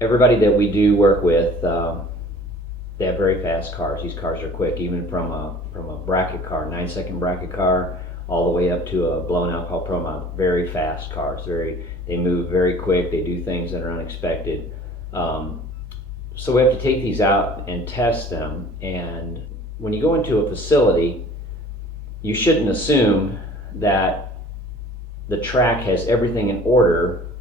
everybody that we do work with, they have very fast cars. These cars are quick, even from a bracket car, 9-second bracket car, all the way up to a blown alcohol Proma. Very fast cars. They move very quick. They do things that are unexpected. So we have to take these out and test them. And when you go into a facility, you shouldn't assume that the track has everything in order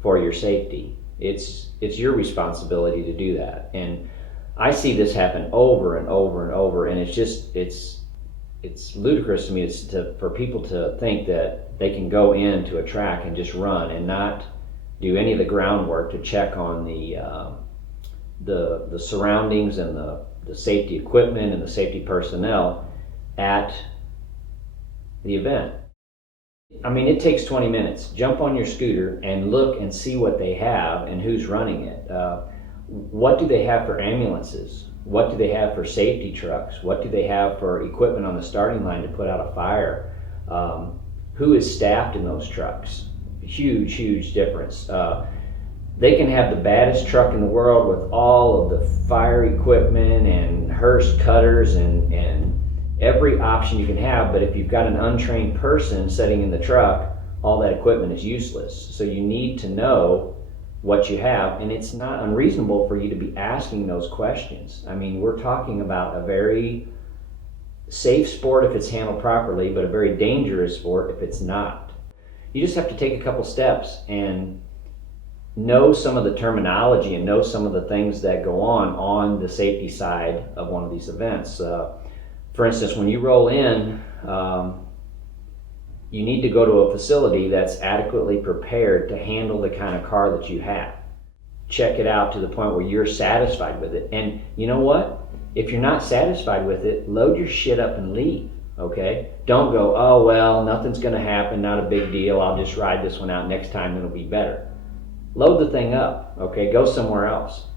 for your safety. It's your responsibility to do that. And I see this happen over and over and over, and it's ludicrous to me for people to think that they can go into a track and just run and not do any of the groundwork to check on the surroundings and the safety equipment and the safety personnel at the event. I mean, it takes 20 minutes. Jump on your scooter and look and see what they have and who's running it. What do they have for ambulances? What do they have for safety trucks? What do they have for equipment on the starting line to put out a fire? Who is staffed in those trucks? Huge, huge difference. They can have the baddest truck in the world with all of the fire equipment and hearse cutters and every option you can have, but if you've got an untrained person sitting in the truck, all that equipment is useless. So you need to know what you have, and it's not unreasonable for you to be asking those questions. I mean, we're talking about a very safe sport if it's handled properly, but a very dangerous sport if it's not. You just have to take a couple steps and know some of the terminology and know some of the things that go on the safety side of one of these events. For instance, when you roll in, you need to go to a facility that's adequately prepared to handle the kind of car that you have. Check it out to the point where you're satisfied with it. And you know what? If you're not satisfied with it, load your shit up and leave, okay? Don't go, oh, well, nothing's gonna happen, not a big deal, I'll just ride this one out, next time it'll be better. Load the thing up, okay? Go somewhere else.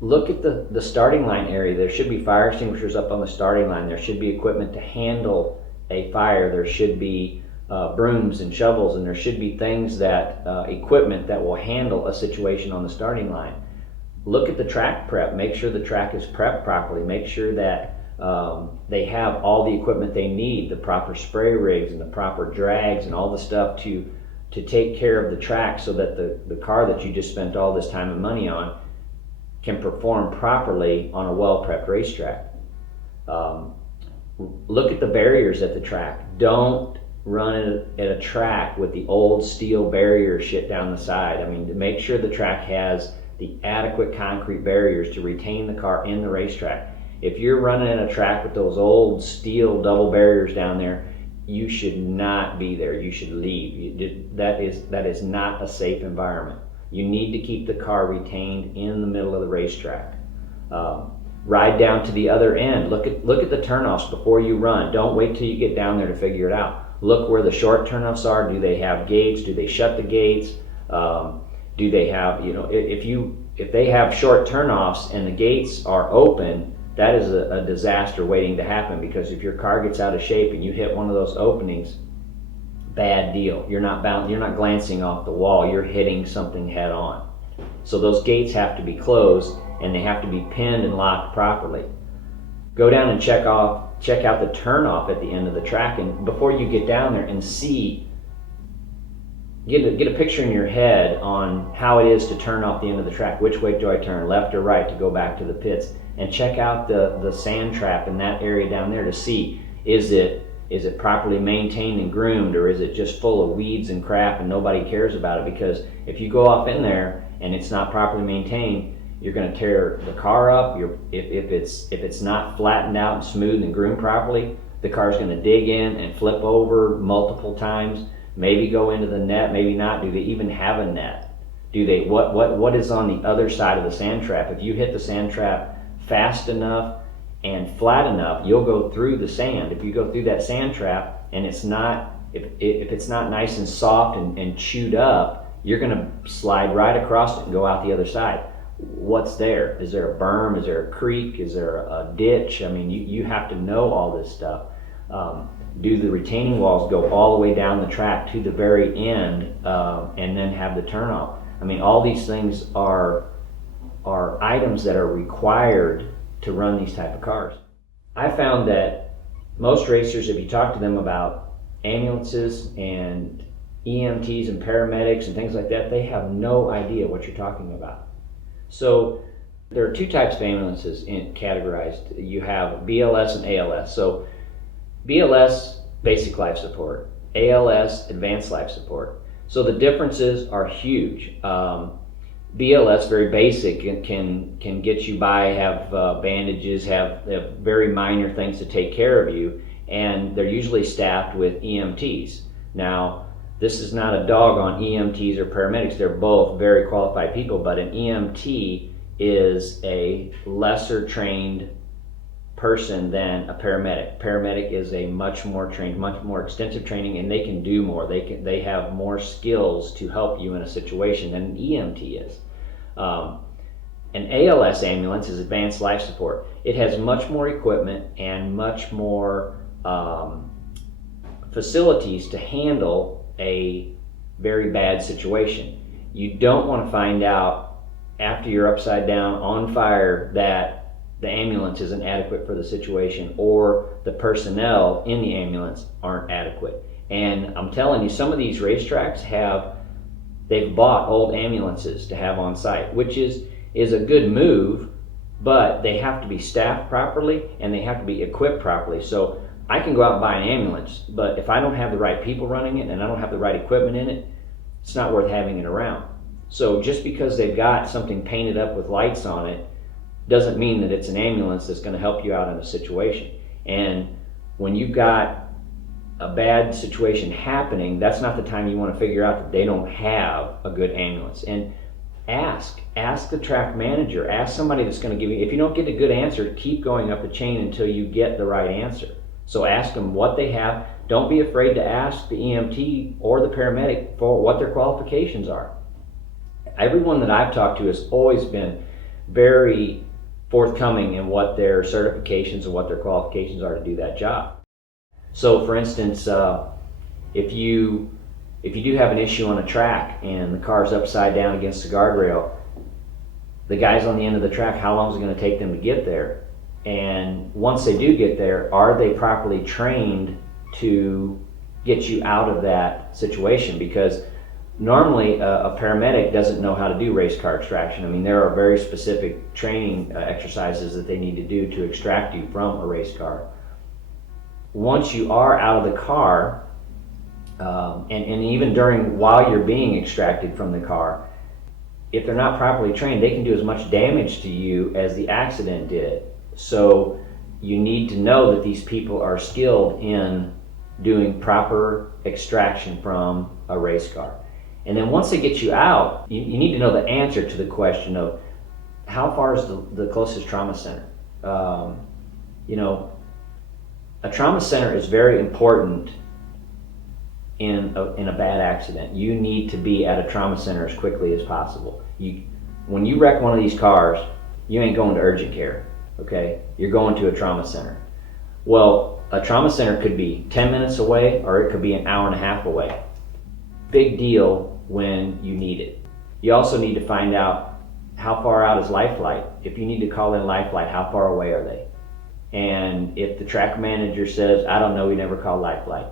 Look at the starting line area. There should be fire extinguishers up on the starting line. There should be equipment to handle a fire. There should be brooms and shovels, and there should be things equipment that will handle a situation on the starting line. Look at the track prep. Make sure the track is prepped properly. Make sure that they have all the equipment they need, the proper spray rigs and the proper drags and all the stuff to take care of the track so that the car that you just spent all this time and money on can perform properly on a well-prepped racetrack. Look at the barriers at the track. Don't run at a track with the old steel barrier shit down the side. I mean, to make sure the track has the adequate concrete barriers to retain the car in the racetrack. If you're running at a track with those old steel double barriers down there, you should not be there. You should leave. That is not a safe environment. You need to keep the car retained in the middle of the racetrack. Ride down to the other end. Look at the turnoffs before you run. Don't wait till you get down there to figure it out. Look where the short turnoffs are. Do they have gates? Do they shut the gates? Do they have, if they have short turnoffs and the gates are open, that is a disaster waiting to happen, because if your car gets out of shape and you hit one of those openings, bad deal. You're not glancing off the wall, you're hitting something head on. So those gates have to be closed and they have to be pinned and locked properly. Go down and check out the turnoff at the end of the track, and before you get down there and get a picture in your head on how it is to turn off the end of the track. Which way do I turn, left or right, to go back to the pits? And check out the sand trap in that area down there to see, is it properly maintained and groomed, or is it just full of weeds and crap and nobody cares about it? Because if you go off in there and it's not properly maintained, you're going to tear the car up. If it's not flattened out and smooth and groomed properly, the car's going to dig in and flip over multiple times, maybe go into the net, maybe not. Do they even have a net? What is on the other side of the sand trap? If you hit the sand trap fast enough and flat enough, you'll go through the sand. If you go through that sand trap and it's not, if it's not nice and soft and chewed up, you're going to slide right across it and go out the other side. What's there? Is there a berm? Is there a creek? Is there a ditch? I mean, you have to know all this stuff. Do the retaining walls go all the way down the track to the very end and then have the turnoff? I mean, all these things are items that are required to run these type of cars. I found that most racers, if you talk to them about ambulances and EMTs and paramedics and things like that, they have no idea what you're talking about. So there are two types of ambulances categorized. You have BLS and ALS. So BLS, basic life support. ALS, advanced life support. So the differences are huge. BLS, very basic, and can get you by, have bandages, have very minor things to take care of you, and they're usually staffed with EMTs. Now, this is not a dog on EMTs or paramedics. They're both very qualified people, but an EMT is a lesser trained person than a paramedic. Paramedic is a much more trained, much more extensive training, and they can do more. They have more skills to help you in a situation than an EMT is. An ALS ambulance is advanced life support. It has much more equipment and much more facilities to handle a very bad situation. You don't want to find out after you're upside down on fire that the ambulance isn't adequate for the situation, or the personnel in the ambulance aren't adequate. And I'm telling you, some of these racetracks they've bought old ambulances to have on site, which is a good move, but they have to be staffed properly and they have to be equipped properly. So I can go out and buy an ambulance, but if I don't have the right people running it and I don't have the right equipment in it, it's not worth having it around. So just because they've got something painted up with lights on it doesn't mean that it's an ambulance that's going to help you out in a situation. And when you've got a bad situation happening, that's not the time you want to figure out that they don't have a good ambulance. And ask the track manager, ask somebody that's going to give you, if you don't get a good answer, keep going up the chain until you get the right answer. So ask them what they have. Don't be afraid to ask the EMT or the paramedic for what their qualifications are. Everyone that I've talked to has always been very forthcoming in what their certifications and what their qualifications are to do that job. So for instance, if you do have an issue on a track and the car's upside down against the guardrail, the guys on the end of the track, how long is it going to take them to get there? And once they do get there, are they properly trained to get you out of that situation? Because normally a paramedic doesn't know how to do race car extraction. I mean, there are very specific training exercises that they need to do to extract you from a race car. Once you are out of the car, and even while you're being extracted from the car, if they're not properly trained, they can do as much damage to you as the accident did. So you need to know that these people are skilled in doing proper extraction from a race car. And then once they get you out, you need to know the answer to the question of how far is the closest trauma center. A trauma center is very important in a bad accident. You need to be at a trauma center as quickly as possible. When you wreck one of these cars, you ain't going to urgent care, okay? You're going to a trauma center. Well, a trauma center could be 10 minutes away, or it could be an hour and a half away. Big deal when you need it. You also need to find out how far out is Life Flight. If you need to call in Life Flight, how far away are they? And if the track manager says, I don't know, we never called Life Flight,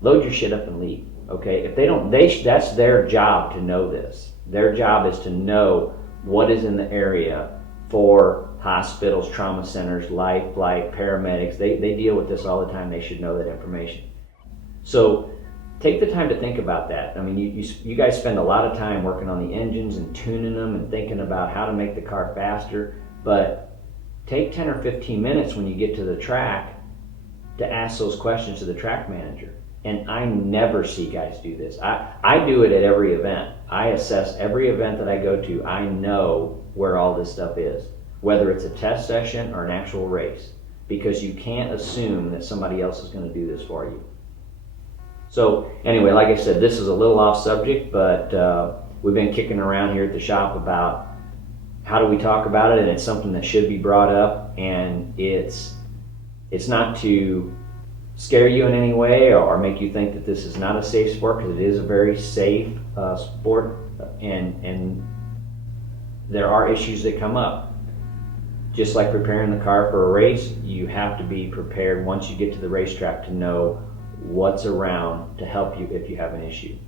load your shit up and leave, okay? If they don't, that's their job to know this. Their job is to know what is in the area for hospitals, trauma centers, Life Flight, paramedics. They deal with this all the time. They should know that information. So take the time to think about that. I mean, you guys spend a lot of time working on the engines and tuning them and thinking about how to make the car faster, but take 10 or 15 minutes when you get to the track to ask those questions to the track manager. And I never see guys do this. I do it at every event. I assess every event that I go to. I know where all this stuff is, whether it's a test session or an actual race, because you can't assume that somebody else is going to do this for you. So anyway, like I said, this is a little off subject, but we've been kicking around here at the shop about how do we talk about it, and it's something that should be brought up, and it's not to scare you in any way or make you think that this is not a safe sport, because it is a very safe sport. and there are issues that come up. Just like preparing the car for a race, you have to be prepared once you get to the racetrack to know what's around to help you if you have an issue.